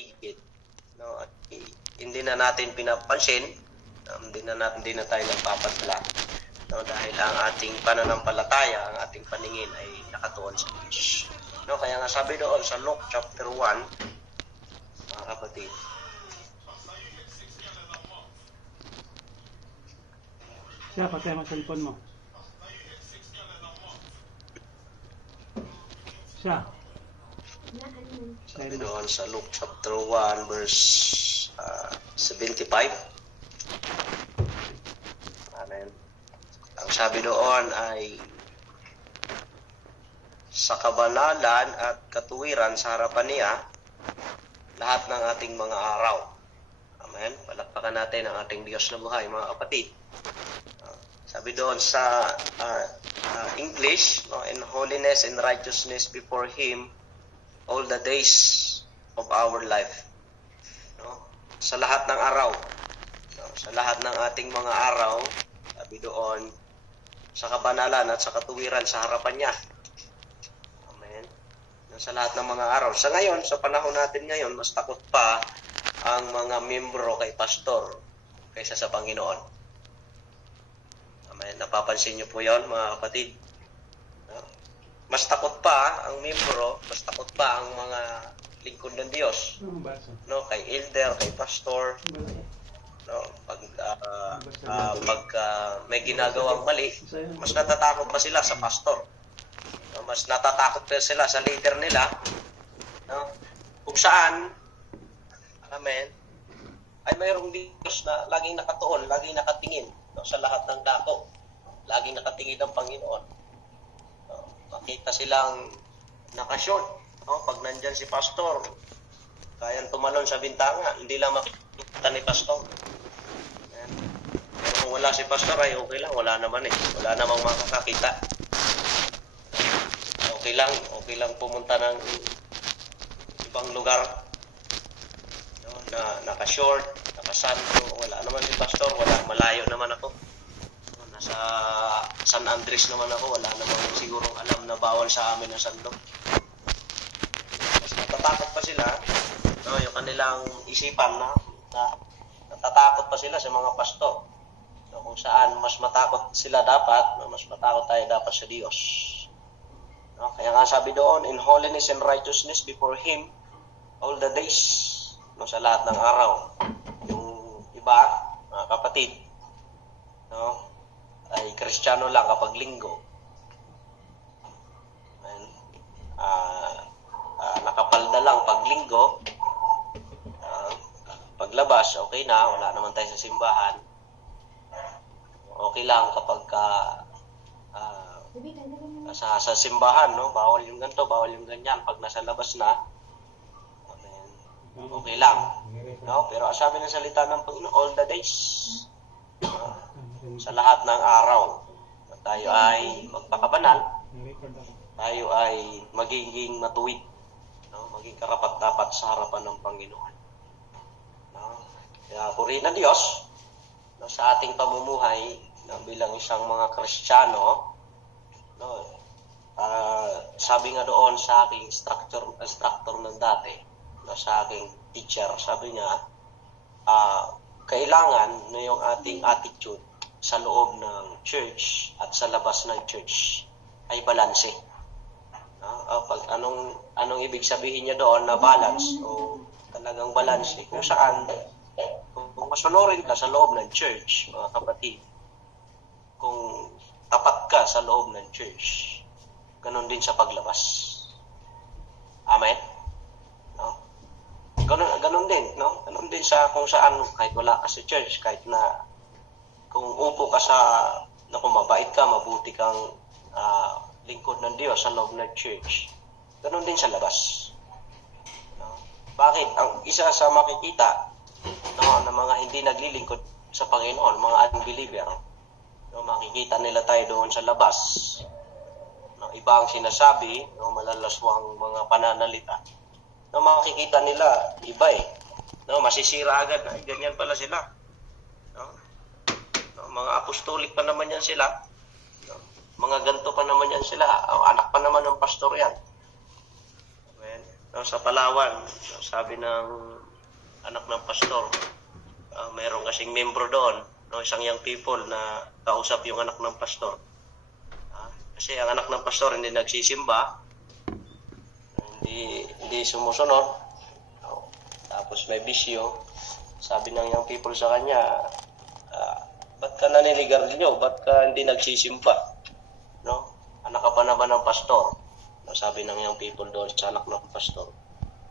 paligid. No? At hindi na natin pinapansin, hindi na tayo nagpapadala. No? Dahil ang ating pananampalataya, ang ating paningin ay nakatuon sa Diyos. No? Kaya nga sabi doon sa Luke chapter 1, mga kapatid, siya, patay mo cellphone mo. Siya. Sabi doon sa Luke chapter 1 verse 75. Amen. Ang sabi doon ay sa kabanalan at katuwiran sa harapan niya lahat ng ating mga araw. Amen. Palakpakan natin ang ating Diyos na buhay, mga kapatid. Sabi doon sa English, no, in holiness and righteousness before Him all the days of our life. No? Sa lahat ng araw, no? Sa lahat ng ating mga araw, sabi doon, sa kabanalan at sa katuwiran sa harapan niya. Amen. No, sa lahat ng mga araw. Sa ngayon, sa panahon natin ngayon, mas takot pa ang mga membro kay pastor kaysa sa Panginoon. Amen. Napapansin niyo po yon, mga kapatid. No? Mas takot pa ang membro, mas takot pa ang mga lingkod ng Diyos. No, kay elder, kay pastor. No, pag may ginagawang mali, mas natatakot pa sila sa pastor. No, mas natatakot pa sila sa leader nila. No? Kung saan, amen, ay mayroong Diyos na laging nakatuon, laging nakatingin, no, sa lahat ng dako. Laging nakatingin ang Panginoon. No, makita silang nakashort. No, pag nandyan si pastor, kayang tumalon sa bintanga, hindi lang makita ni pastor. Ayan. Pero kung wala si pastor ay okay lang, wala naman eh. Wala namang makakakita. Okay lang pumunta ng ibang lugar, no, na nakashort, nakasanto, wala naman si pastor, malayo naman ako. Sa San Andres naman ako, wala namang sigurong alam na bawal sa amin ang sandok. Mas natatakot pa sila, no, yung kanilang isipan na natatakot pa sila sa mga pastor. No, kung saan mas matakot sila dapat, no, mas matakot tayo dapat sa Diyos. No, kaya nga sabi doon, in holiness and righteousness before Him all the days, no, sa lahat ng araw. Yung iba, mga kapatid, no, ay Kristiyano lang kapag linggo. Nakapalda lang pag linggo. Paglabas, okay na, wala naman tayo sa simbahan. Okay lang kapag sa simbahan, no, bawal yung ganito, bawal yung ganyan. Pag nasa labas na, okay lang. No? Pero sabi ng salita ng Panginoon, all the days, sa lahat ng araw, tayo ay magpakabanal, tayo ay magiging matuwid, no? Maging karapat-dapat sa harapan ng Panginoon. No? Kaya purihin ng Diyos, no, sa ating pamumuhay, no, bilang isang mga Kristiyano, no, sabi nga doon sa aking instructor ng dati, no, sa aking teacher, sabi niya, kailangan na yung ating attitude sa loob ng church at sa labas ng church ay balanse. Pag anong ibig sabihin niya doon na balance o talagang balanse, kung saan kung masunurin ka sa loob ng church, mga kapatid, kung tapat ka sa loob ng church, ganun din sa paglabas. Amen? No? Ganun din, no? Ganun din sa kung saan, kahit wala ka sa church, kahit na kung upo ka kung mabait ka, mabuti kang lingkod ng Diyos sa loob ng church, ganun din sa labas. No? Bakit? Ang isa sa makikita, no, ng mga hindi naglilingkod sa Panginoon, mga unbeliever, no, makikita nila tayo doon sa labas. No, iba ang sinasabi, no, malalaswang mga pananalita. No, makikita nila, iba eh. No, masisira agad, ay ganyan pala sila. No? Mga apostolik pa naman yan sila. Mga ganto pa naman yan sila. Anak pa naman ng pastor yan. Amen. No, sa Palawan, sabi ng anak ng pastor, mayroon kasing membro doon, no, isang young people na kausap yung anak ng pastor. Kasi ang anak ng pastor hindi nagsisimba, hindi sumusunod, no, tapos may bisyo. Sabi ng young people sa kanya, ba't ka naninigarilyo? Ba't ka hindi nagsisimba? No? Anak ka pa naman ng pastor. No, sabi ng young people doon sa anak ng pastor.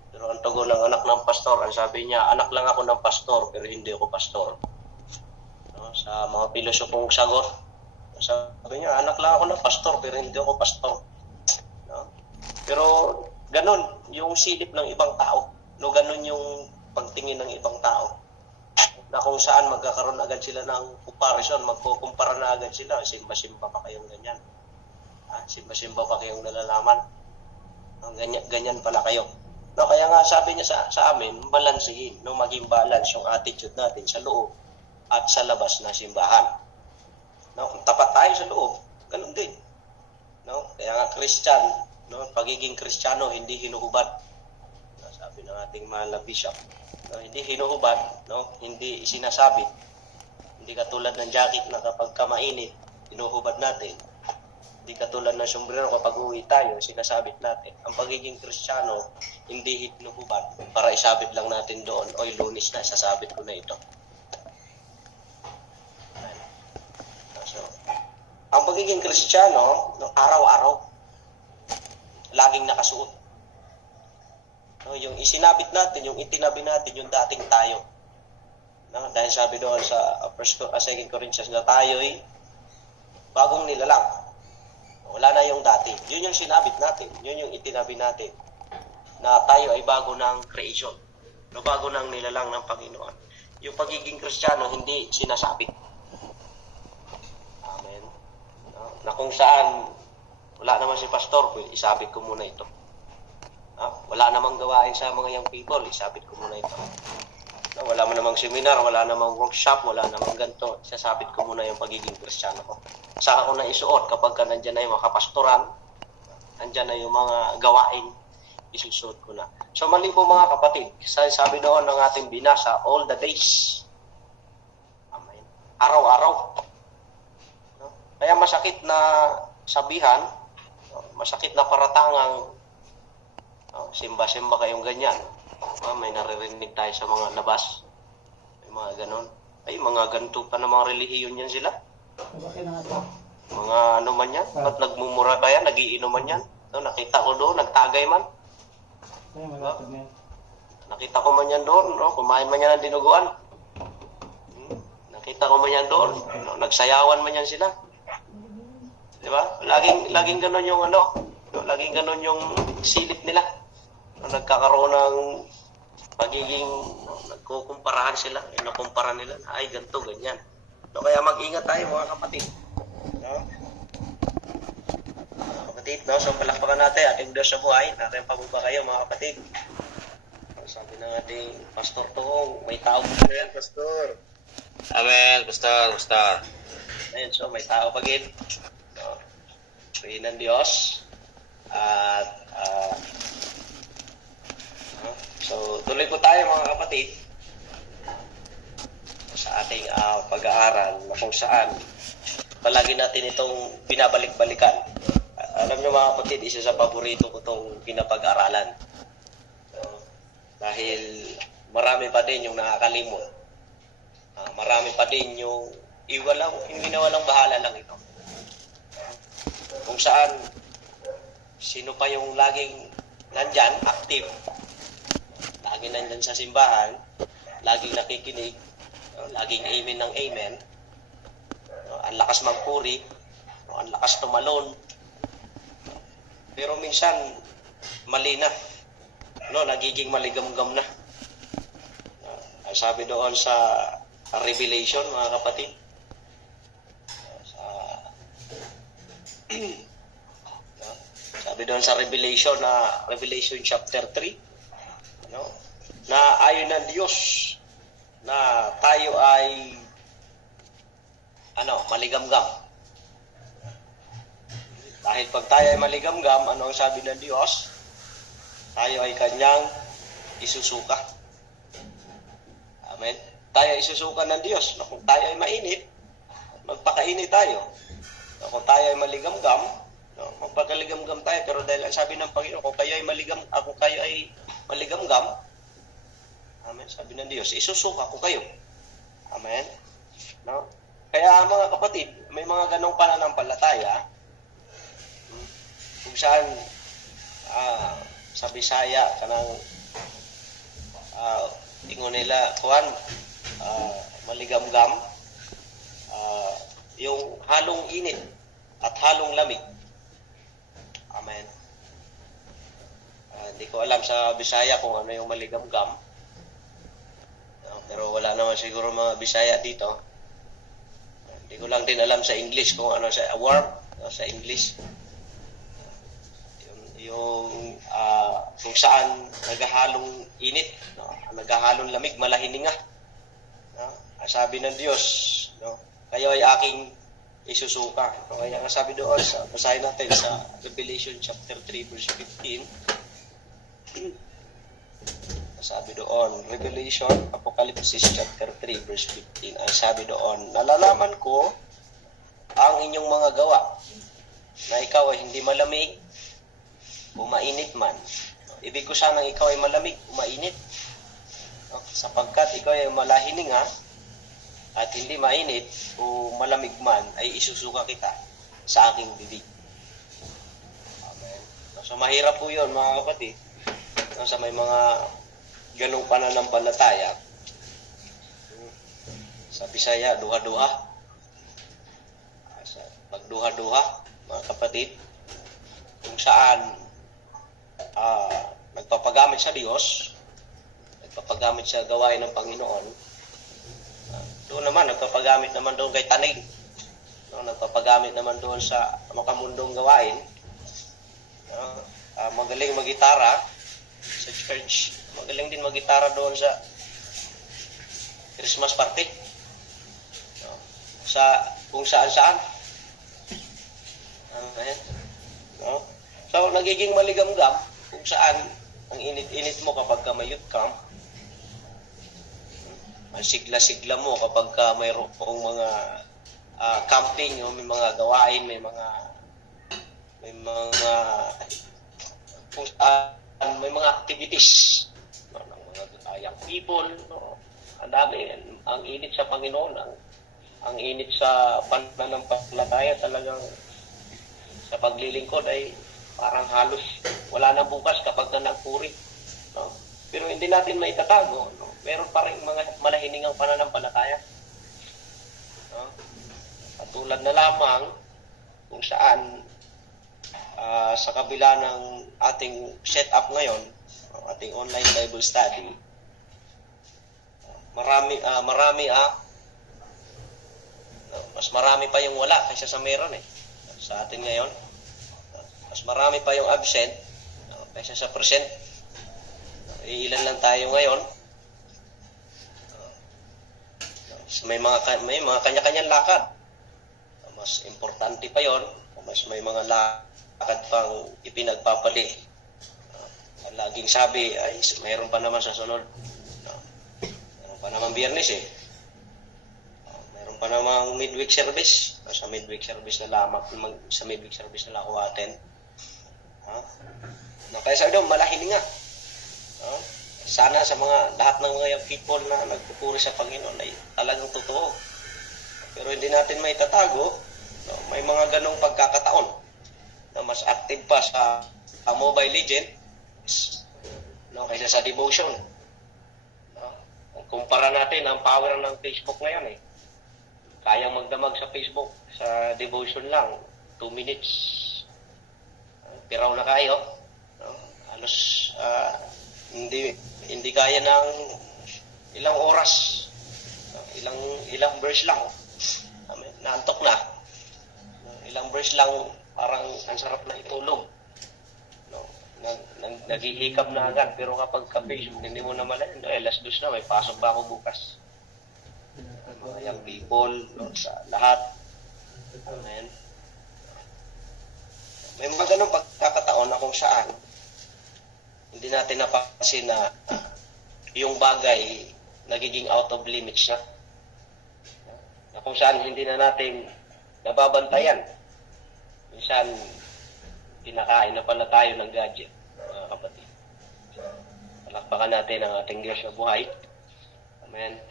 Pero ang tugon ng anak ng pastor, ang sabi niya, anak lang ako ng pastor, pero hindi ako pastor. No, sa mga pilosopong sagot, sabi niya, anak lang ako ng pastor, pero hindi ako pastor. No? Pero ganun yung silip ng ibang tao. No, ganun yung pagtingin ng ibang tao. Na kung saan magkakaroon agad sila ng comparison, magkukumpara na agad sila, simba-simba pa kayong ganyan. Simba-simba pa kayong nalalaman. Ganyan pala kayo. No, kaya nga sabi niya sa amin, balansehin, no, maging balance yung attitude natin sa loob at sa labas na simbahan. No, kung tapat tayo sa loob, ganun din. No, kaya nga Christian, no, pagiging Kristiyano hindi hinuhubad. No, sabi ng ating mahal na bishop, no, hindi hinuhubad, no, hindi sinasabit. Hindi katulad ng jacket na kapag mainit, hinuhubad natin. Hindi katulad ng sombrero kapag uwi tayo, sinasabit natin. Ang pagiging Kristiyano, hindi hinuhubad para isabit lang natin doon. Oy, Lunes na, isasabit ko na ito. So, ang pagiging Kristiyano, no, araw-araw, laging nakasuot. No, yung isinabit natin, yung itinabi natin, yung dating tayo. No, dahil sabi doon sa 2 Corinthians na tayo'y bagong nilalang. Wala na yung dati. Yun yung sinabit natin. Yun yung itinabi natin. Na tayo ay bago ng creation. No, bago ng nilalang ng Panginoon. Yung pagiging Kristiyano, hindi sinasabit. Amen. No, na kung saan, wala naman si pastor, isabit ko muna ito. No, wala namang gawain sa mga young people, isabit ko muna ito. No, wala namang seminar, wala namang workshop, wala namang ganito. Isasabit ko muna yung pagiging Kristiyano ko. Saka ko na isuot kapag ka nandyan na yung mga kapastoran, nandyan na yung mga gawain, isusuot ko na. So mali po mga kapatid, sabi noon ng ating binasa, all the days. Amen. Araw-araw. No? Kaya masakit na sabihan, masakit na paratangang, simba-simba kayong ganyan. May naririnig tayo sa mga labas. May mga ganon. Ay, mga ganito pa na mga relihiyon yan sila. Mga ano man yan? Ba't nagmumura ba yan? Nagiinuman yan? No, nakita ko doon, nagtagay man. Nakita ko man yan doon, no? Kumain man yan ng dinuguan. Nakita ko man yan doon, no? Nagsayawan man yan sila. Di ba? Laging ganon yung ano, no? Laging ganon yung silip nila. No? Nagkakaroon ng pagiging, no? Nagkukumparahan sila, nakumpara nila, ay ganito, ganyan. No, kaya mag-ingat tayo mga kapatid. No? Kapatid, no? So palakpakan natin ating Diyos sa buhay. Natin pababa kayo mga kapatid. Sabi ng ating Pastor Toong, may tao pa yan, Pastor. Amen, Pastor. Ayan, so may tao pa gid. No? Pray ng Diyos. At so tuloy po tayo mga kapatid sa ating pag-aaral na kung saan palagi natin itong binabalik-balikan. Alam nyo mga kapatid, isa sa paborito ko itong pinapag-aralan. Dahil marami pa din yung nakakalimot. Marami pa din yung walang bahala lang ito. Kung saan, sino pa yung laging nandyan, active. Laging nandyan sa simbahan, laging nakikinig, laging amen ng amen. Ang lakas magpuri, ang lakas tumalon. Pero minsan, mali na. Nagiging maligamgam na. Sabi doon sa Revelation, mga kapatid. Sabi doon sa Revelation chapter 3, na ayon ng Diyos, na tayo ay maligamgam. Dahil pag tayo ay maligamgam, ano ang sabi ng Diyos? tayo ay kanyang isusuka. Amen. Tayo ay isusuka ng Diyos. No, kung tayo ay mainit, magpakainit tayo. No, kung tayo ay maligamgam, no, magpakaligamgam tayo. Pero dahil ang sabi ng Panginoon, kung kayo ay maligamgam, amen, sabi ng Diyos, isusuka ko kayo. Amen. No? Kaya mga kapatid, may mga ganong pananampalataya kung saan sa Bisaya kanang ingon nila kuan maligamgam, yung halong init at halong lamig. Amen. Hindi ko alam sa Bisaya kung ano yung maligamgam. Pero wala naman siguro mga Bisaya dito. Hindi ko lang din alam sa English kung ano sa warm sa English. Yung kung saan naghahalong init, no? Naghahalong lamig, malahininga. No? Sabi ng Diyos, no? Kayo ay aking isusuka. No? Kaya ang sabi doon, basahin natin sa Revelation chapter 3 verse 15. Sabi doon, Revelation, Apocalypse chapter 3 verse 15. Ang sabi doon, nalalaman ko ang inyong mga gawa, na ikaw ay hindi malamig o mainit man. Ibig ko sanang ikaw ay malamig o mainit. Sapagkat ikaw ay malahininga at hindi mainit o malamig man, ay isusuka kita sa aking bibig. Amen. So mahirap po yun mga kapatid. Sa may mga ganong pananampalataya, sa Bisaya, duha-duha. Magduha-duha, mga kapatid, kung saan nagpapagamit sa Diyos, nagpapagamit sa gawain ng Panginoon. Doon naman, nagpapagamit naman doon kay tanig. No, nagpapagamit naman doon sa makamundong gawain. Magaling mag-gitara sa church. Magaling din mag-gitara doon sa Christmas party. No, kung saan-saan. No? So, nagiging maligamgam kung saan ang init-init mo kapag ka may youth camp. Ang sigla-sigla mo kapag ka mayroong mga camping, may mga gawain, may mga kung saan may mga activities, no, ng mga young people, no. Ang dami, ang init sa Panginoon, ang init sa pananampalataya talagang sa paglilingkod ay parang halos wala na bukas kapag na nagpuri. No? Pero hindi natin maitatago. No? Meron pa rin mga malahiningang pananampalataya. No? Katulad na lamang kung saan sa kabila ng ating setup ngayon, ating online Bible study, mas marami pa yung wala kaysa sa meron sa atin ngayon. Mas marami pa yung absent kaysa sa present. Ilan lang tayo ngayon. May mga kanya-kanyang lakad. Mas importante pa yon. Mas may mga lakad pang ipinagpapali. Laging sabi, ay mayroon pa naman sa sunod. Mayroon pa naman Biyernes mayroon pa namang midweek service. Sa midweek service na lamang, sa midweek service na lang ako attend. Kaya sa doon, malahininga. Sana sa lahat ng mga people na nagpupuri sa Panginoon ay talagang totoo. Pero hindi natin may tatago, may mga ganong pagkakataon na mas active pa sa Mobile Legends kaysa sa devotion. Kumpara natin ang power ng Facebook ngayon kayang magdamag sa Facebook sa devotion lang 2 minutes. Piraw na kayo. Halos hindi kaya ng ilang oras. Ilang verse lang. Naantok na. Ilang verse lang, parang ang sarap na itulog. Naghihikab na agad. Pero kapag ka-Facebook, hindi mo na malayan. Alas 2 na, may pasok ba ako bukas? Mga young people, sa lahat. Amen. May mga ganong pagkakataon na kung saan hindi natin napapansin na yung bagay nagiging out of limits na. Na kung saan hindi na natin nababantayan. Minsan, kinakain na pala tayo ng gadget, mga kapatid. Palakpakan natin ang ating Diyos na buhay. Amen.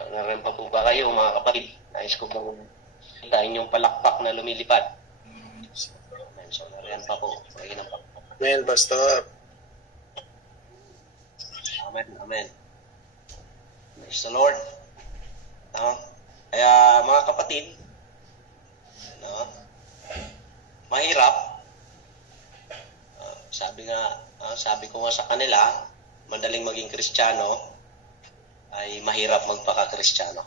Naroon pa po ba kayo, mga kapatid? Nais ko bang kita inyong palakpak na lumilipad? Amen. So, naroon pa po. Amen, Pastor. Amen. Amen. Praise the Lord. Kaya mga kapatid, mahirap. Sabi ko nga sa kanila, madaling maging Kristiyano ay mahirap magpaka-Kristiyano.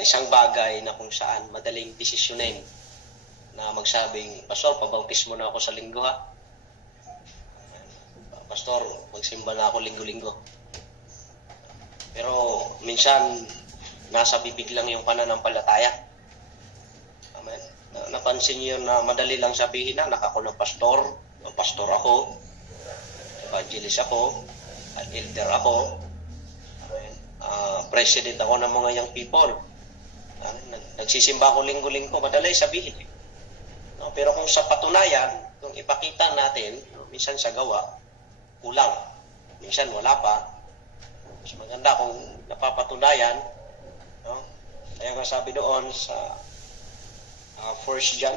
Isang bagay na kung saan madaling desisyonin na magsabing, Pastor, pabautismo na ako sa linggo ha. Pastor, magsimba na ako linggo-linggo. Pero minsan, nasa bibig lang yung pananampalataya. Amen. Napansin niyo na madali lang sabihin na nakako ng pastor ako, evangelist ako, elder ako, amen. President ako ng mga young people. Nagsisimba ako linggo-linggo, madali sabihin. No, pero kung sa patunayan, kung ipakita natin, minsan sa gawa, kulang. Minsan wala pa. Mas maganda kung napapatunayan, no? Kaya nga sabi doon sa 1 John,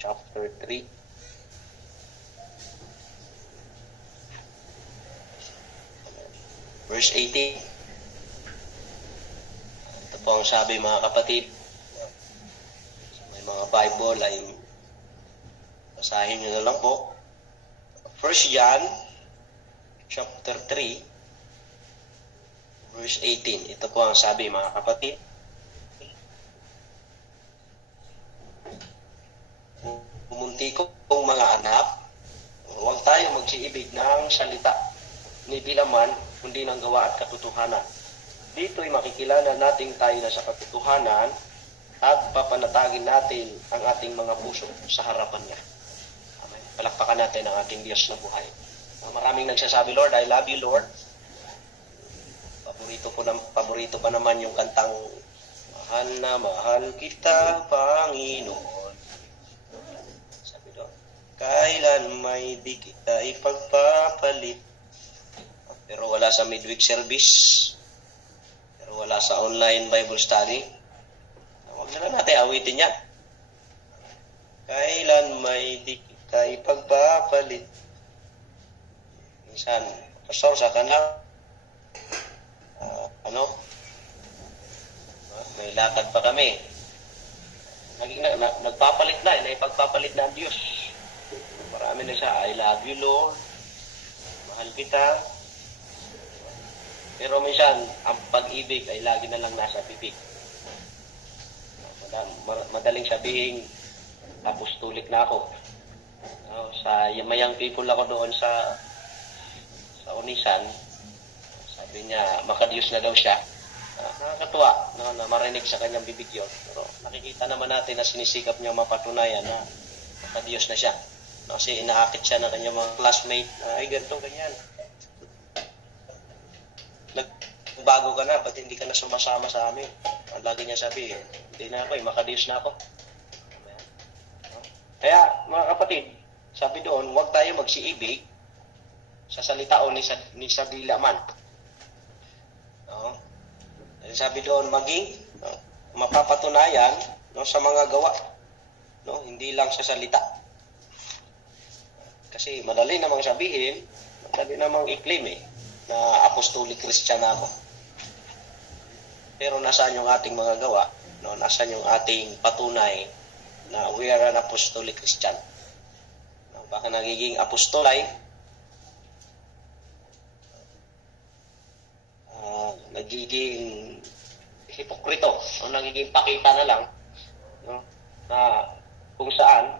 chapter 3, verse 18. Ito po ang sabi, mga kapatid. May mga Bible ay basahin nyo na lang po. 1 John chapter 3 verse 18. Ito po ang sabi, mga kapatid. Pumunti kong mga anak, huwag tayo magsiibig ng salita ni Bilaman, kundi ng gawa at katotohanan. Dito'y makikilala natin tayo na sa katotohanan at papanatagin natin ang ating mga puso sa harapan niya. Amen. Palakpakan natin ang ating Diyos na buhay. Maraming nagsasabi, Lord, I love you, Lord. Paborito pa naman yung kantang, mahal na mahal kita, Panginoon. Sabi doon, kailan may di kita ipagpapalit. Pero wala sa midweek service. Pero wala sa online Bible study. Huwag na lang natin awitin yan. Kailan may di kita ipagpapalit. Minsan, Pastor, sa kanila, may lakad pa kami. Nagpapalit na, ipagpapalit na ang Diyos. Marami na siya, I love you, Lord. Mahal kita. Pero minsan, ang pag-ibig ay lagi na lang nasa bibig. Madaling sabihin, apostolik na ako. Sa mayang people ako doon sa Onisan, sabi niya, makadiyos na daw siya. Nakakatuwa na marinig sa kanyang bibig yun. Pero nakikita naman natin na sinisikap niya mapatunayan na makadiyos na siya. Kasi inaakit siya ng kanyang mga classmate na, ay, ganito, ganyan. Nagbago ka na, ba't hindi ka na sumasama sa amin? Ang lagi niya sabi, hindi na ako, makadiyos na ako. Kaya, mga kapatid, sabi doon, huwag tayo magsiibig sa salita o ni sa dilaman. No? Sabi doon, maging mapapatunayan, no, sa mga gawa, no, hindi lang sa salita. Kasi madali namang sabihin, madali namang i-claim na apostolic Christian ako. Pero nasaan yung ating mga gawa? No, nasaan yung ating patunay na we are an apostolic Christian? No, baka nagiging apostolay, nagiging hipokrito o nagiging pakita na lang, no, na kung saan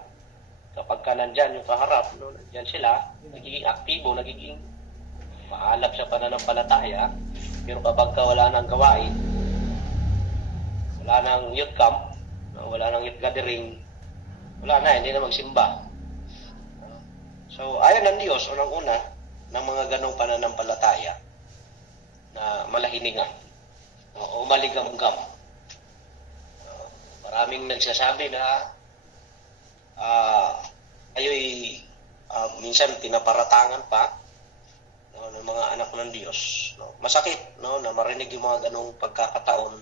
kapag ka nandyan yung kaharap, no, nandyan sila, nagiging aktibo, nagiging maalap sa pananampalataya, Pero kapag ka wala nang gawain, wala nang youth camp, wala nang youth gathering, wala na, hindi na magsimba. So, ayon ng Diyos, unang-una, ng mga ganong pananampalataya na malahiningan o maligam-gam. Maraming nagsasabi na ayo'y minsan pinaparatangan pa ng mga anak ng Diyos. Masakit na marinig yung mga ganong pagkakataon.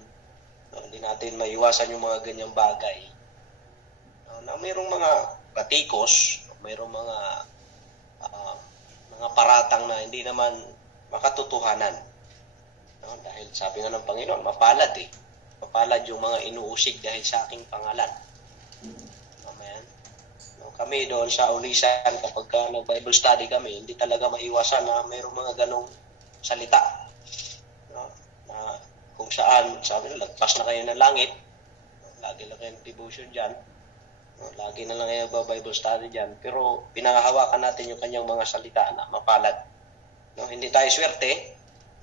Hindi natin maiwasan yung mga ganyang bagay. Na mayroong mga batikos, mayroong mga paratang na hindi naman makatotohanan. Dahil sabi nga ng Panginoon, mapalad eh. Mapalad yung mga inuusig dahil sa aking pangalan. Amen. Kami doon sa Ulisan, kapag nag-Bible study kami, hindi talaga maiwasan na mayroong mga ganong salita. Na kung saan, sabi na, lagpas na kayo ng langit. Lagi lang kayong devotion dyan. Lagi na lang kayo Bible study dyan. Pero pinahawakan natin yung kanyang mga salita na mapalad. Hindi tayo swerte.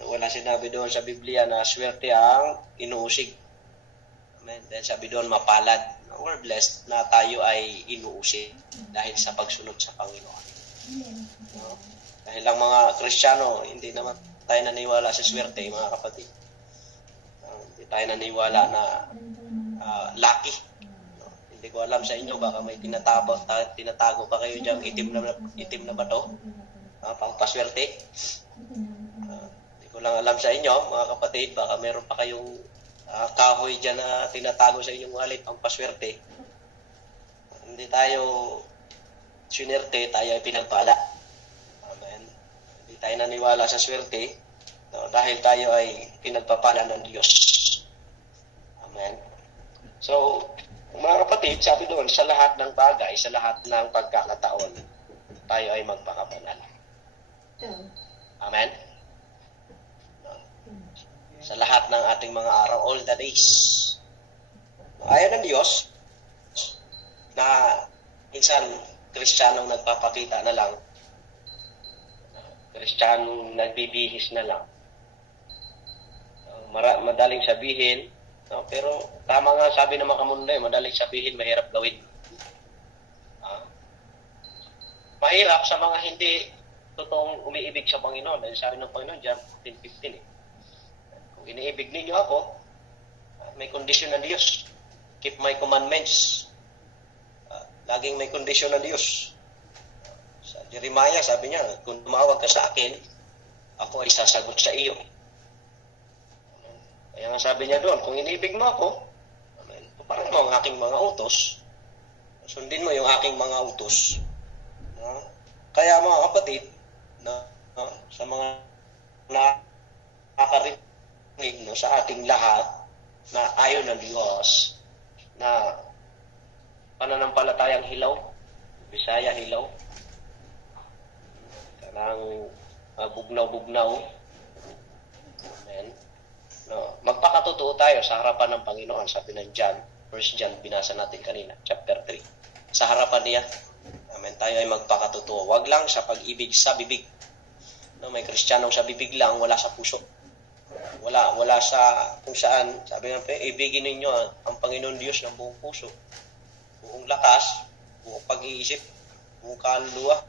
Wala sinabi doon sa Biblia na swerte ang inuusig. Amen. Dahil sabi doon mapalad. We're blessed na tayo ay inuusig dahil sa pagsunod sa Panginoon. Dahil ang mga Kristiyano, hindi naman tayo naniwala sa swerte, mga kapatid. Hindi tayo naniwala na lucky. Hindi ko alam sa inyo, baka may tinatago pa kayo dyan, itim na ba ito? Pangpaswerte. Hindi ko lang alam sa inyo, mga kapatid, baka meron pa kayong kahoy dyan na tinatago sa inyong wallet, pangpaswerte. Hindi tayo swerte, tayo ay pinagpala. Amen. Hindi tayo naniwala sa swerte, dahil tayo ay pinagpapala ng Diyos. Amen. So, mga kapatid, sabi doon, sa lahat ng bagay, sa lahat ng pagkakataon, tayo ay magpakabanal. Amen? Sa lahat ng ating mga araw, all the days. Ayon ng Diyos, na minsan, Kristiyanong nagpapakita na lang, Kristiyanong nagbibihis na lang. Madaling sabihin, pero tama nga sabi ng mga kamundo, madaling sabihin, mahirap gawin. Mahirap sa mga hindi totoong umiibig sa Panginoon. Dahil sabi ng Panginoon, John 10:15 Kung iniibig ninyo ako, may kondisyon ng Diyos. Keep my commandments. Laging may kondisyon ng Diyos. Sa Jeremiah, sabi niya, kung tumawag ka sa akin, ako ay sasagot sa iyo. Kaya nga sabi niya doon, kung iniibig mo ako, parang mo ang aking mga utos, sundin mo yung aking mga utos. Kaya mga kapatid, sa mga nakakarinig sa ating lahat na ayon ng Diyos, na pananampalatayang hilaw, Bisaya hilaw, kanang bugnaw-bugnaw. Amen. Magpakatotoo tayo sa harapan ng Panginoon, sabi ng John, 1 John, binasa natin kanina, chapter 3. Sa harapan niya, amen, tayo ay magpakatotoo. Wag lang sa pag-ibig sa bibig. May Kristiyanong sa bibig lang, wala sa puso. Wala sa kung saan, sabi nga, ibigin ninyo ang Panginoon Diyos ng buong puso, buong lakas, buong pag-iisip, buong kaluluwa.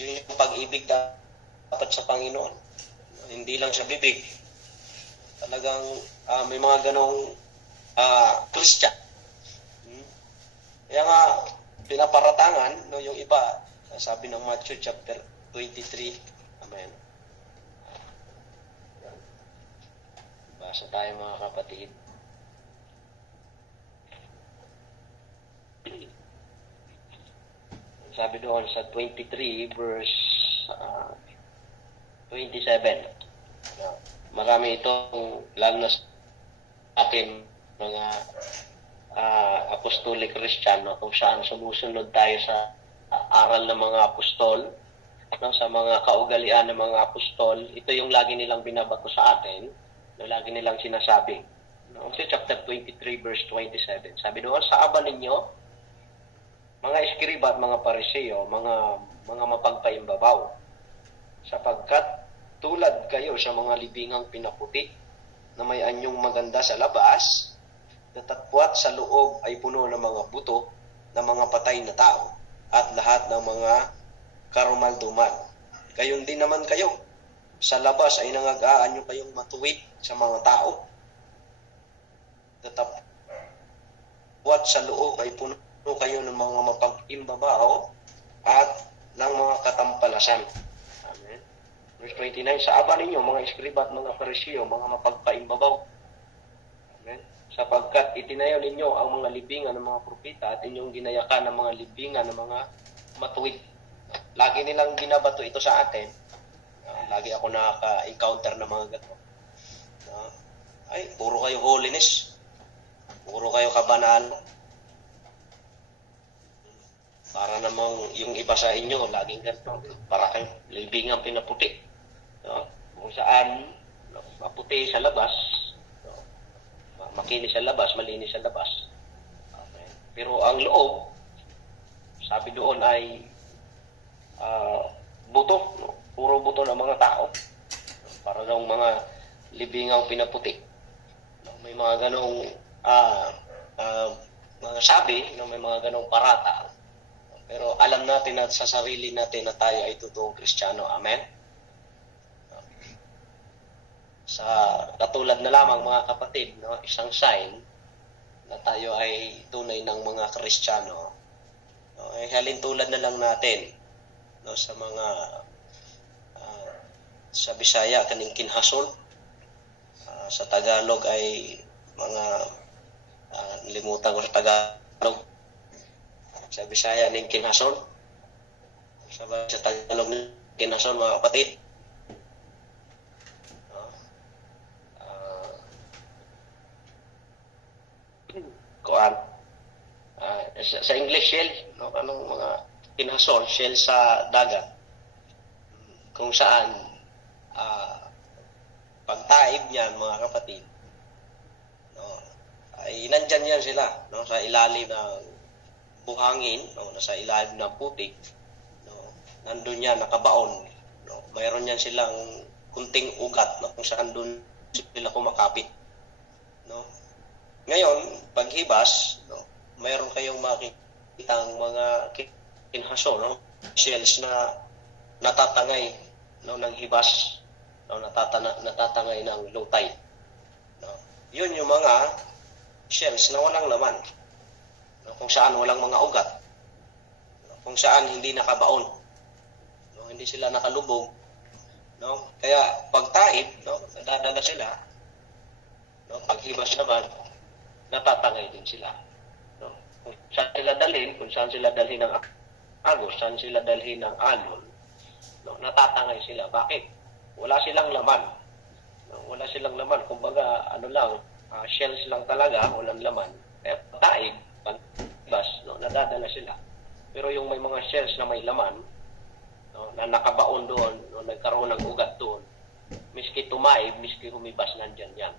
Yun yung pag-ibig dapat sa Panginoon. Hindi lang sa bibig. Talagang may mga ganong Christian. Kaya nga, pinaparatangan, yung iba, sabi ng Matthew chapter 23, amen. Basa tayo mga kapatid. Sabi doon sa 23 verse 27. Marami itong, lalo na sa atin, mga apostolic Christian, kung saan sumusunod tayo sa aral ng mga apostol, sa mga kaugalian ng mga apostol. Ito yung lagi nilang binabato sa atin, lagi nilang sinasabi. Sa chapter 23 verse 27, sabi doon, sa aba ninyo, mga eskriba at mga pariseo, mga mapagpaimbabaw, sapagkat tulad kayo sa mga libingang pinaputi na may anyong maganda sa labas, natatpwat sa loob ay puno ng mga buto ng mga patay na tao at lahat ng mga karumalduman. Gayon din naman kayo. Sa labas ay nangag-aanyo kayong matuwid sa mga tao. Natatpwat sa loob ay puno kayo ng mga mapag-imbabaw at ng mga katampalasan. Amen. Verse 29, sa aba ninyo, mga iskriba at mga Pariseo, mga mapagpaimbabaw. Amen. Sapagkat itinayo ninyo ang mga libingan ng mga propita at inyong ginayakan ng mga libingan ng mga matuwid. Lagi nilang binabato ito sa atin. Lagi ako nakaka-encounter ng mga gato. Ay, puro kayo holiness. Puro kayo kabanalan. Para namang yung iba sa inyo, laging ganito. Para kayo libingang pinaputi. Kung saan maputi sa labas, makinis sa labas, malinis sa labas. Okay. Pero ang loob, sabi doon ay buto, no? Puro buto ng mga tao. Para daw mga libingang pinaputi. No? May mga ganong mga sabi, no? May mga ganong parata. Pero alam natin at sa sarili natin na tayo ay totoong Kristiyano. Amen? Sa katulad na lamang mga kapatid, no? Isang sign na tayo ay tunay ng mga Kristiyano. No? Ay halintulad na lang natin, no? Sa mga sa Bisaya kaning kinhasol, sa Tagalog ay mga limutan ko sa Tagalog, sa Bisaya ning kinhasol, sa Tagalog ning kinhasol, mga kapatid. Kuan sa English, shell, no? Anong mga kinhasol, shell sa dagat, kung saan pagtaib niyan, mga kapatid, no, ay nandyan yan sila, no, sa ilalim ng buhangin, no, nasa ilalim ng putik, no, nandun yan nakabaon, no, mayroon yan silang kunting ugat, no, kung saan doon sila kumakapit, no. Ngayon paghibas, no, mayroon kayong makikitang mga kinhaso, no, shells na natatangay, no, ng hibas, no, natatangay ng low tide, no. Yun yung mga shells na walang laman, no, kung saan walang mga ugat, no, kung saan hindi nakabaon, no, hindi sila nakalubog, no. Kaya pagtaib, no, nadadala sila, no, paghibas naman natatangay din sila, no. Kung saan sila dalhin, kung saan sila dalhin ng agos, saan sila dalhin ng alon, no, natatangay sila. Bakit? Wala silang laman. No, wala silang laman. Kumbaga, ano lang, shells lang talaga, walang laman. Kaya taig, pagbas, no, nadadala sila. Pero yung may mga shells na may laman, no, na nakabaon doon, no, nagkaroon ng ugat doon, miski tumaib, miski humibas, nandyan yan.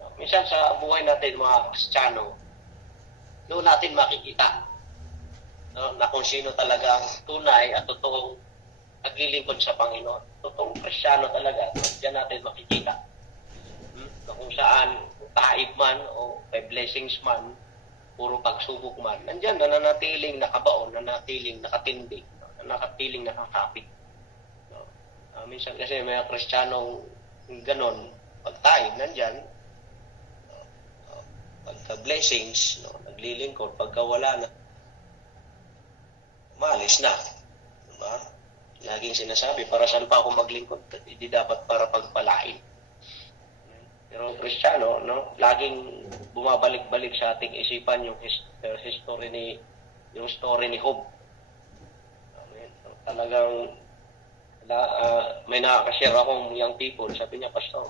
No, minsan sa buhay natin, mga Kristiyano, doon natin makikita, no, na kung sino talagang tunay at totoong naglilingkod sa Panginoon. Totoong Kristiyano talaga, diyan natin makikita. Na kung saan taib man o may blessings man, puro pagsubok man, nandiyan nananatiling nakabaon, nananatiling nakatindig, nananatiling nakakapit. No? Minsan kasi may Kristiyanong ganon, pag taib, nandiyan, pagka blessings, no, naglilingkod, pagka wala na, maalis na. Diba? Laging sinasabi, para saan pa ako maglingkod? Hindi dapat para pagpalain. Pero Kristiyano, no, laging bumabalik-balik sa ating isipan yung story ni Job. Amen. Talagang may nakaka-share akong young people, sabi niya, Pastor,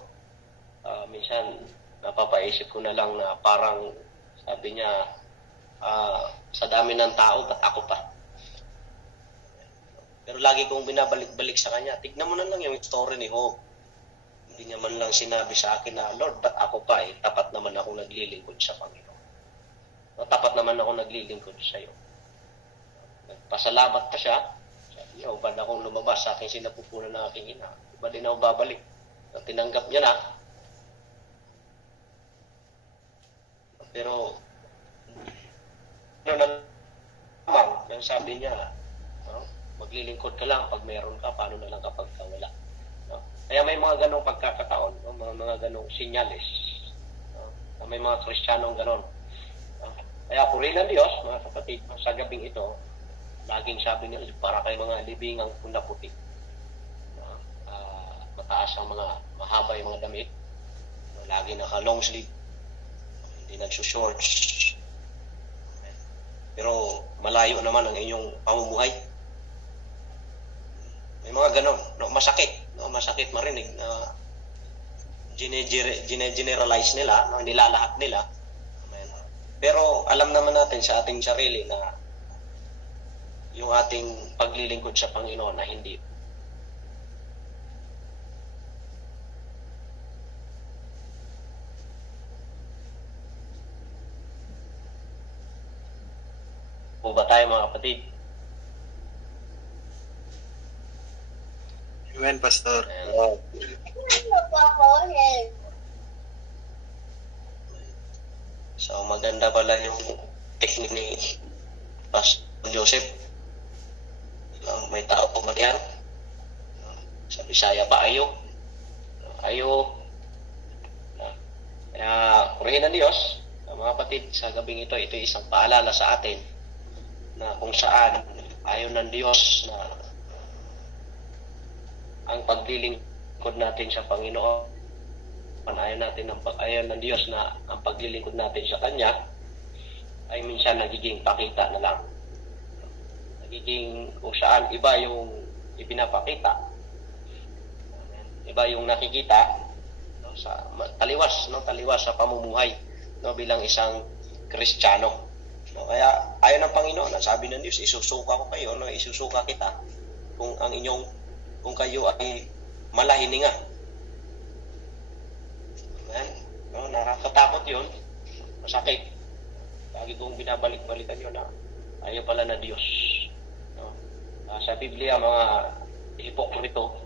minsan napapaisip ko na lang na parang, sabi niya, sa dami ng tao, ba't ako pa? Pero lagi kong binabalik-balik sa kanya, tignan mo na lang yung story ni Job. Hindi niya man lang sinabi sa akin na, Lord, ba't ako pa eh? Tapat naman ako naglilingkod sa Panginoon. Tapat naman ako naglilingkod sa iyo. Nagpasalamat pa siya. Sabi niya, ba't akong lumabas sa akin sinapupunan ng aking ina? ba din ako babalik? Tinanggap niya na. Pero, ano naman, yung sabi niya, no? Maglilingkod ka lang pag meron ka, paano na lang kapag wala. No? Kaya may mga ganong pagkakataon, no? mga ganong sinyales. No? May mga Kristiyanong ganon. No? Kaya purihin ng Diyos, mga kapatid, sa gabing ito, laging sabi niya, para kay mga libingang punda puti. No? Mataas ang mga, mahaba yung mga damit. No? Lagi naka-long sleeve. Hindi nagsushorts. Pero malayo naman ang inyong pamumuhay. May mga ganon, no, masakit marinig na generalize nila, no, nilalahat nila. Amen. Pero alam naman natin sa ating sarili na yung ating paglilingkod sa Panginoon na hindi. Po ba tayo mga kapatid? Amen, Pastor. So maganda pala yung technique ni Pastor Joseph. May tao po yan. Sa Bisaya pa, ayo. Kaya, purihin ng Diyos, mga kapatid, sa gabing ito isang paalala sa atin na kung saan ayaw ng Diyos na ang paglilingkod natin sa Panginoon, ayaw ng Diyos na ang paglilingkod natin sa Kanya ay minsan nagiging pakita na lang. Nagiging kung saan iba yung ipinapakita, iba yung nakikita, no, sa taliwas sa pamumuhay, no, bilang isang Kristiyano. No, kaya ayon ng Panginoon, sabi ng Diyos, isusuka ko kayo, no, isusuka kita kung kayo ay malahininga. Amen? No, nakakatakot 'yun. Masakit. Lagi kong binabalik-balikan 'yun na ayaw pala na Diyos. No? Sa Biblia, mga hipokrito,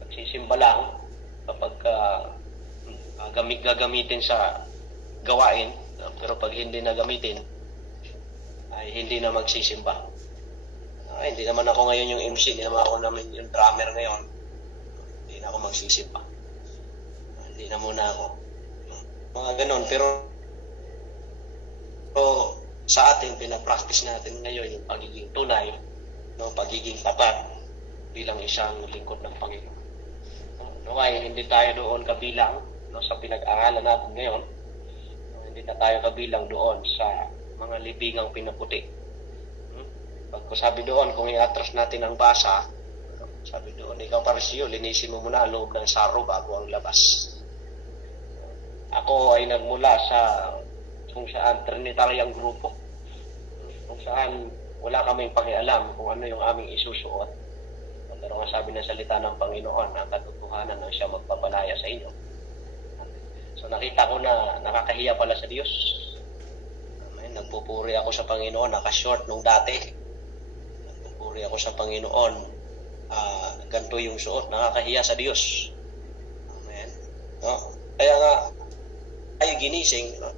nagsisimba lang kapag gagamitin sa gawain, pero pag hindi na gamitin, ay hindi na magsisimba. Hindi naman ako ngayon yung MC, hindi naman ako yung drummer ngayon. Hindi na ako magsisimba. Hindi na muna ako. Mga ganon, pero sa atin, pinapractice natin ngayon yung pagiging tunay, no, pagiging tapat bilang isang lingkod ng Panginoon. No, ay hindi tayo doon kabilang, no, sa pinag-aralan natin ngayon. Hindi na tayo kabilang doon sa mga libingang pinaputi. Pag sabi doon, kung i-atras natin ang basa, sabi doon, ikaw Pariseo, linisin mo muna ang loob ng saro bago ang labas. Ako ay nagmula sa kung saan Trinitariang grupo, kung saan wala kaming pakialam kung ano yung aming isusuot. Pero ang sabi ng salita ng Panginoon, ang katotohanan na siya magpapalaya sa inyo. So nakita ko na nakakahiya pala sa Diyos. Nagpupuri ako sa Panginoon, naka-short nung dati. Nagpupuri ako sa Panginoon, ganito yung suot, nakakahiya sa Diyos. Amen. No? Kaya nga, tayo ginising, no?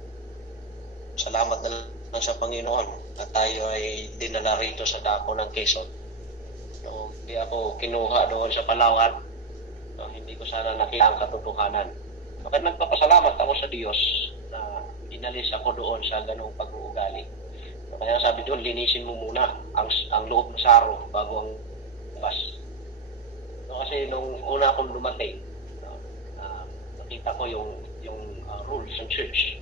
Salamat na lang sa Panginoon at tayo ay dinala rito sa dako ng Quezon. No? Hindi ako kinuha doon sa Palawan. No? Hindi ko sana nakita ang katotohanan. Bakit nagpapasalamat ako sa Diyos na inalis ako doon sa ganong pag-uugali. Kaya sabi doon, linisin mo muna ang loob ng saro bago ang labas. No, kasi nung una akong dumating, nakita ko yung rules ng church.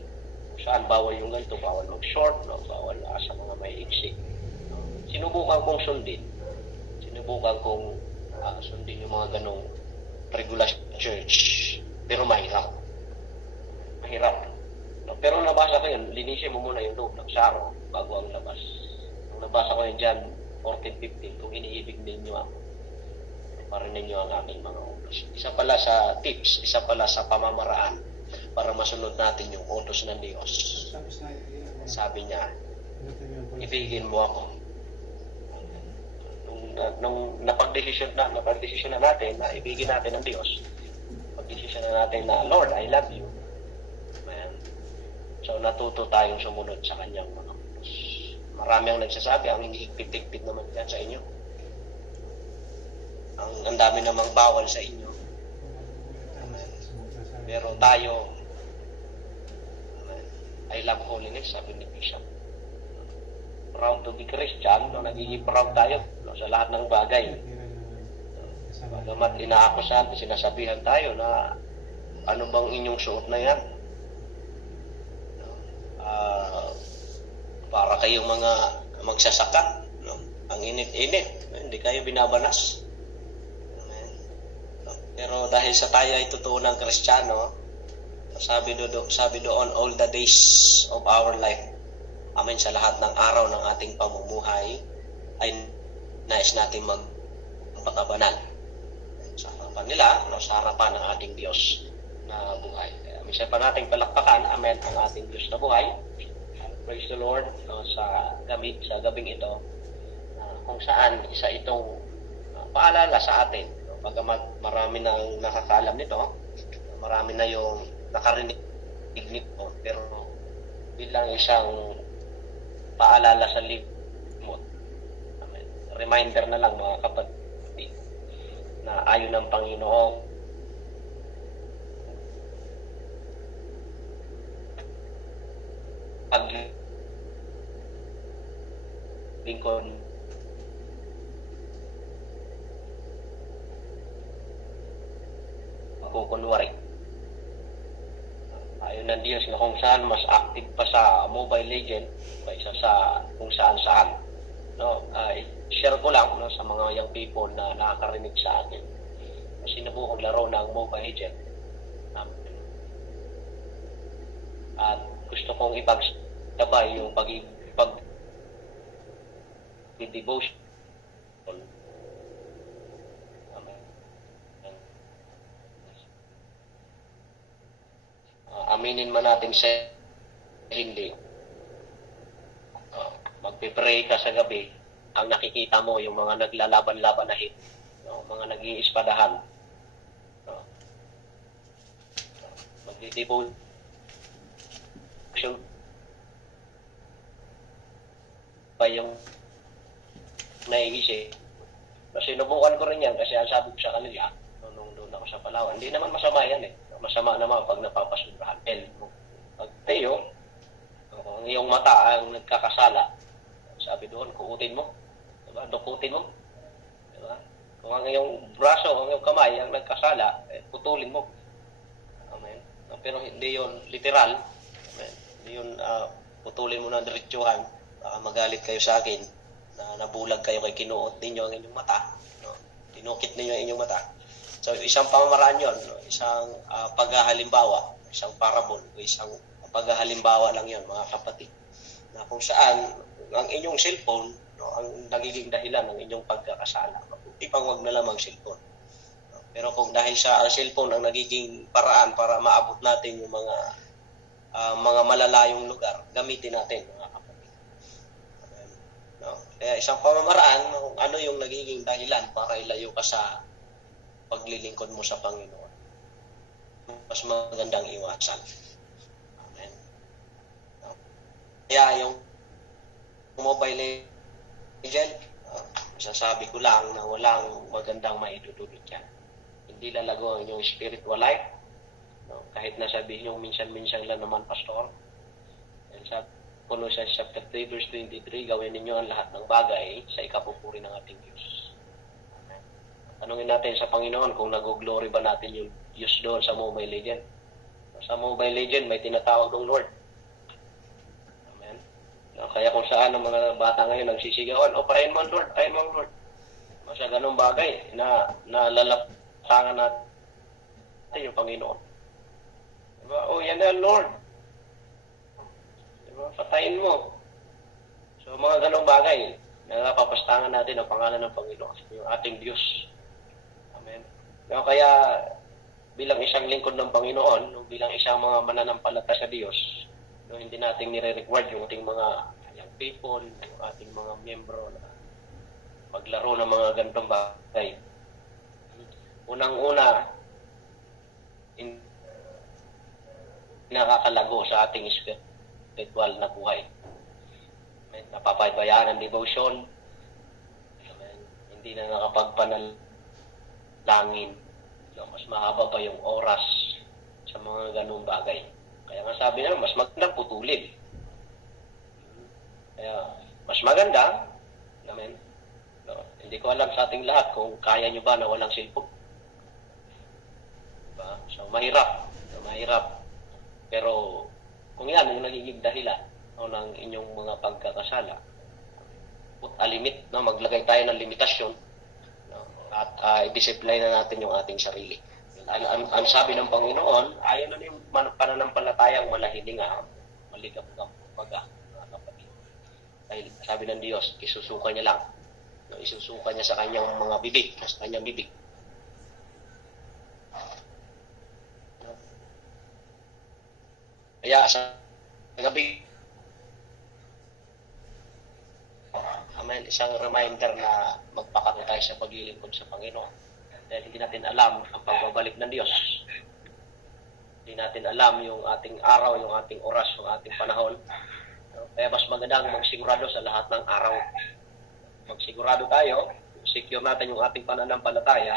Kung saan bawal yung ganito, bawal mag-short, no, bawal sa mga may iksi. No. Sinubukan kong sundin. Sinubukan kong sundin yung mga ganong regulation church. Pero mahirap. Pero nabasa ko yun, linisin mo muna yung loob ng saro bago ang labas. Nung nabasa ko yun dyan, 14-15, kung iniibig ninyo ako, marinig ninyo ang aking mga utos. Isa pala sa tips, isa pala sa pamamaraan para masunod natin yung utos ng Diyos. Sabi niya, ibigin mo ako. nung napagdesisyon na natin na ibigin natin ang Diyos, pagdesisyon na natin na, Lord, I love you. Amen. So, natuto tayong sumunod sa kanyang mga utos. Marami ang nagsasabi, ang higpit-higpit naman yan sa inyo. Ang dami namang bawal sa inyo. Amen. Pero tayo, amen, I love holiness, sabi ni Bishop. Proud to be Christian, no? Nagiging proud tayo, no? Sa lahat ng bagay. Bagamat inaakusahan, sinasabihan tayo na ano bang inyong suot na yan? Para kayong mga magsasaka, no? Ang init-init, hindi kayo binabanas. Pero dahil sa tayo ay totoo ng Kristiyano, sabi doon, all the days of our life, amen, sa lahat ng araw ng ating pamumuhay, ay nais natin magpakabanal. Sa harapan nila, no, sa harapan ng ating Diyos na buhay. Kaya minsan pa nating palakpakan, amen, ang ating Diyos na buhay. Praise the Lord, no, sa gabing ito, kung saan isa itong paalala sa atin. Bagamat marami nang nakakaalam nito, marami na yung nakarinig nito, pero bilang isang paalala sa limot, amen, reminder na lang mga kapatid na ayon ng Panginoon paglingkod kunwari. Ayon ng Diyos na kung saan mas active pa sa Mobile Legend kaysa sa kung saan-saan. No, share ko lang, no, sa mga young people na nakakarinig sa akin. Sinubukang laro ng Mobile Legend. At gusto kong ipagsabay yung pag-devotion. Aminin man natin sa hindi. Magpipray ka sa gabi, ang nakikita mo yung mga naglalaban-laban na hit, no? Mga nag-iispadahan. No? Magdi-devotion pa yung naiisip. Sinubukan ko rin yan kasi ang sabi ko sa kanila, nung doon ako sa Palawan, hindi naman masama yan eh. Masama naman pag napapasurahan. Pag tayo, ang iyong mata ang nagkakasala, sabi doon, kukutin mo. Diba? Dukutin mo. Diba? Kung ang iyong braso, ang iyong kamay ang nagkasala, putulin mo. Amen. Pero hindi yun literal. Amen. Hindi yun putulin mo na diretsuhan. Magalit kayo sa akin na nabulag kayo kay kinuot ninyo ang inyong mata. No? Tinukit ninyo ang inyong mata. So, isang pamamaraan yun, no? Isang paghahalimbawa, isang parable, isang paghahalimbawa lang yun, mga kapatid. Na kung saan, ang inyong cellphone, no, ang nagiging dahilan ng inyong pagkakasala. Ipang wag na lamang cellphone. No? Pero kung dahil sa cellphone ang nagiging paraan para maabot natin yung mga malalayong lugar, gamitin natin, mga kapatid. No? Kaya isang pamamaraan, kung ano yung nagiging dahilan para ilayo ka sa paglilingkod mo sa Panginoon, mas magandang iwasan. Amen. No? Kaya yung Mobile Legend, masasabi ko lang na walang magandang maidudulot yan. Hindi lalago ang inyong spiritual life. No? Kahit na sabihin nyo minsan-minsan lang naman, Pastor. And sa Colossians chapter 3 verse 23, gawin ninyo ang lahat ng bagay sa ikapupuri ng ating Diyos. Tanungin natin sa Panginoon kung nag-glory ba natin yung Diyos doon sa Mobile Legend. Sa Mobile Legend, may tinatawag ng Lord. Amen. Kaya kung saan ang mga bata ngayon nagsisigawan, pahin mo ang Lord, pahin mo ang Lord. Sa ganung bagay na nalalapangan natin yung Panginoon. Diba? Yan na Lord. Diba? Patayin mo. So mga ganung bagay, napapastangan natin ang pangalan ng Panginoon, yung ating Diyos. Amen. Kaya bilang isang lingkod ng Panginoon, bilang isang mga mananampalata sa Diyos, hindi natin nire-reward yung ating mga young people, yung ating mga miyembro na maglaro ng mga ganitong bagay. Unang-una, nakakalago sa ating spiritual na buhay. Amen. Napapabayaan ang devotion. Amen. Hindi na nakapagpanalangin. Mas mahaba pa yung oras sa mga ganung bagay. Kaya nga sabi na, mas magandang putulin. Kaya, mas maganda, amen. No, hindi ko alam sa ating lahat kung kaya nyo ba na walang cellphone. Diba? So, mahirap. Pero, kung yan yung nagiging dahilan ng inyong mga pagkakasala, put a limit, no? Maglagay tayo ng limitasyon, no? At i-discipline na natin yung ating sarili. Ang sabi ng Panginoon, ayaw na yung pananampalatayang malahilinga, maligam-gam, mga kapatid. Dahil sabi ng Diyos, isusuka niya lang. No? Isusuka niya sa kanyang mga bibig, sa kanyang bibig. Kaya sa gabi, amen, isang reminder na magpakato tayo sa paglilingkod sa Panginoon. Dahil hindi natin alam ang pagbabalik ng Diyos. Hindi natin alam yung ating araw, yung ating oras, yung ating panahon. Kaya mas magandang magsigurado sa lahat ng araw. Magsigurado tayo, secure natin yung ating pananampalataya.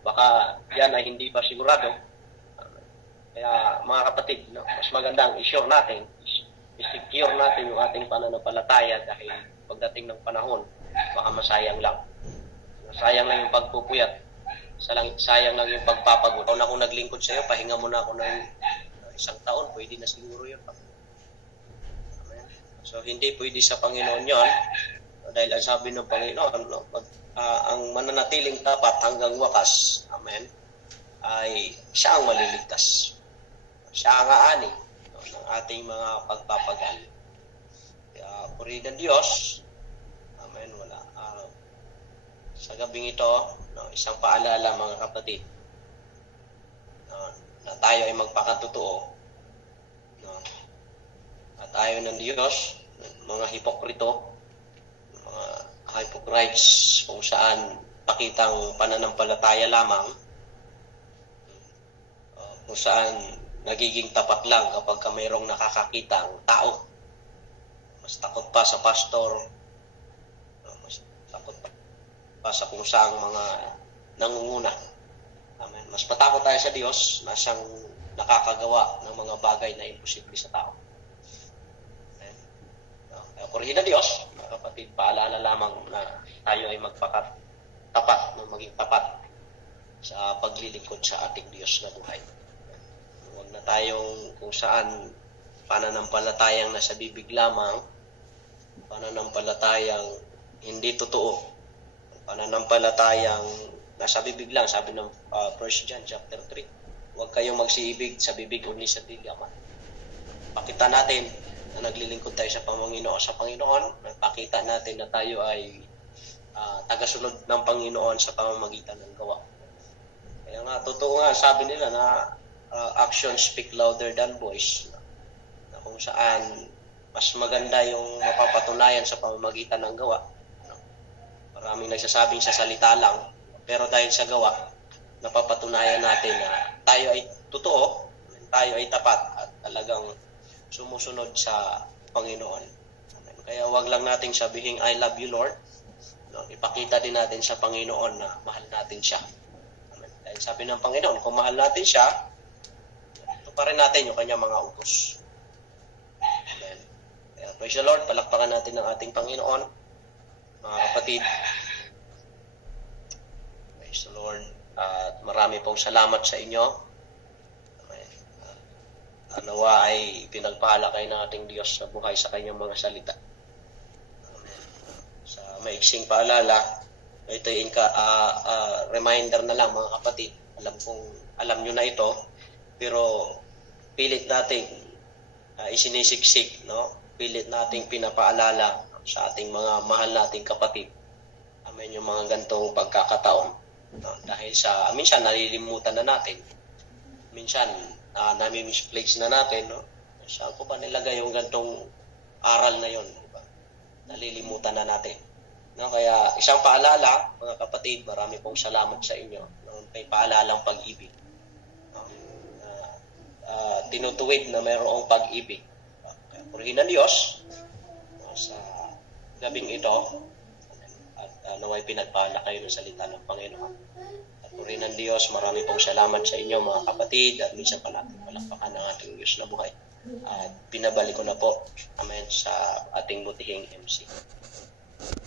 Baka yan ay hindi pa sigurado. Kaya mga kapatid, no, mas magandang i-sure natin, i-secure natin yung ating pananampalataya dahil pagdating ng panahon, baka masayang lang. Sayang lang yung pagpupuyat. Sayang lang yung pagpapagod. Kung ako naglingkod sa iyo, pahinga mo na ako ng isang taon, pwede na siguro yun. Amen. So, hindi pwede sa Panginoon yun. Dahil ang sabi ng Panginoon, no, ang mananatiling tapat hanggang wakas, amen, ay siya ang maliligtas. Siya ang aani, no, ng ating mga pagpapagal. Kaya, purihin ng Diyos, amen, wala. Sa gabing ito, no, isang paalala mga kapatid, no, na tayo ay magpakatotoo, no, at ayaw ng Diyos, mga hipokrito, mga hypocrites kung saan pakitang pananampalataya lamang, kung saan nagiging tapat lang kapag mayroong nakakakita ang tao. Mas takot pa sa pastor, mas takot pa sa kung saang mga nangunguna. Amen. Mas matakot tayo sa Diyos na siyang nakakagawa ng mga bagay na imposible sa tao. Amen. Kaya purihin na Diyos, mga kapatid, paalala lamang na tayo ay magpakatapat, maging tapat sa paglilingkod sa ating Diyos na buhay. Huwag na tayong kung saan pananampalatayang nasa bibig lamang, pananampalatayang hindi totoo, pananampalatayang nasa bibig lang, sabi ng 1 John chapter 3. Huwag kayong magsiibig sa bibig kundi sa dilaman. Pakita natin na naglilingkod tayo sa Panginoon, pakita natin na tayo ay tagasunod ng Panginoon sa pamamagitan ng gawa. Kaya nga, totoo nga, sabi nila na actions speak louder than voice. Na kung saan mas maganda yung mapapatunayan sa pamamagitan ng gawa. Maraming nagsasabing sa salita lang, pero dahil sa gawa, napapatunayan natin na tayo ay totoo, tayo ay tapat at talagang sumusunod sa Panginoon. Kaya wag lang nating sabihin, I love you, Lord. No, ipakita din natin sa Panginoon na mahal natin siya. Dahil sabi ng Panginoon, kung mahal natin siya, tuparin natin yung kanyang mga utos. Amen. Kaya praise the Lord, palakpakan natin ang ating Panginoon. Mga kapatid, praise the Lord, at marami pong salamat sa inyo. Nawa ay pinagpala kayo ng ating Diyos sa buhay sa kanyang mga salita. Amen. Sa maiksing paalala, ito yung reminder na lang mga kapatid. Alam nyo na ito, pero pilit nating isinisiksik, no? Pilit nating pinapaalala sa ating mga mahal nating kapatid. Amen, yung mga gantong pagkakataon. No? Dahil sa, minsan nalilimutan na natin. Minsan, nami-misplace na natin. No? Saan ko ba nilagay yung gantong aral na yon? Diba? Nalilimutan na natin. No, kaya isang paalala, mga kapatid, marami pong salamat sa inyo. No, may paalalang pag-ibig. No, tinutuwid na mayroong pag-ibig. Kaya purihin ng Diyos no, sa gabing ito at naway pinagpala kayo ng salita ng Panginoon. At purihin ng Diyos, marami pong salamat sa inyo mga kapatid at minsan palakpakan ng ating Diyos na buhay. At pinabalik ko na po, amen, sa ating butihing MC.